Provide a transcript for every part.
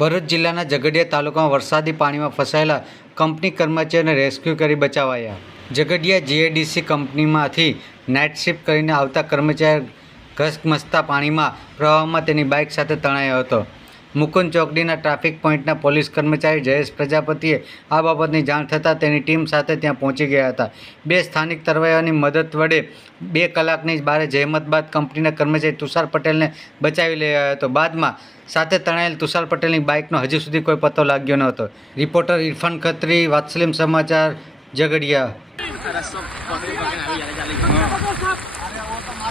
ભરૂચ જિલ્લાના ઝઘડિયા તાલુકામાં વરસાદી પાણીમાં ફસાયેલા કંપની કર્મચારીઓને રેસ્ક્યુ કરી બચાવાયા. ઝઘડિયા જીએડીસી કંપનીમાંથી નાઇટ શિફ્ટ કરીને આવતા કર્મચારી ઘસમસતા પાણીમાં પ્રવાહમાં તેની બાઇક સાથે તણાયો હતો. મુકુંદ ચોકડીના ટ્રાફિક પોઈન્ટના પોલીસ કર્મચારી જયેશ પ્રજાપતિએ આ બાબતની જાણ થતાં તેની ટીમ સાથે ત્યાં પહોંચી ગયા હતા. બે સ્થાનિક તરવૈયાની મદદ વડે બે કલાકની બારે જહેમત બાદ કંપનીના કર્મચારી તુષાર પટેલને બચાવી લેવાયો હતો. બાદમાં સાથે તણાયેલ તુષાર પટેલની બાઇકનો હજી સુધી કોઈ પત્તો લાગ્યો ન હતો રિપોર્ટર ઇરફાન ખત્રી વાત્સલિમ સમાચાર ઝઘડિયા.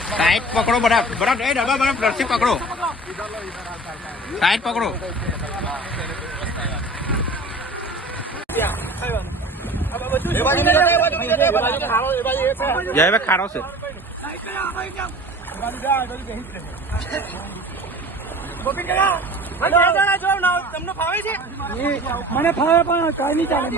ટાઈટ પકડો બરાબર. બરાબર એ ડબ્બા બધા રસી પકડો. ટાઈટ પકડો. જય ખાડો છે. મને ફાવે પણ કઈ નહીં ચાલે.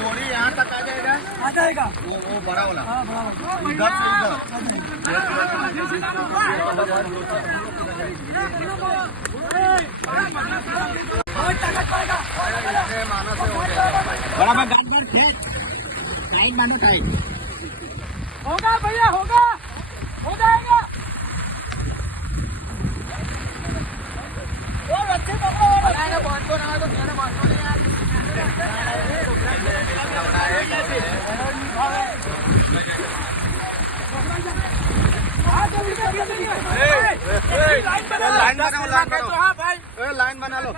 डोरी यहाँ तक आ जाएगा आ जाएगा वो वो बड़ा वाला हाँ बराबर इधर से इधर बराबर गाड़ी पर खेच टाइट मानो टाइट होगा भैया होगा हो जाएगा લાઈન બનાવો લાઈન બનાવો. લાઈન બનાવો.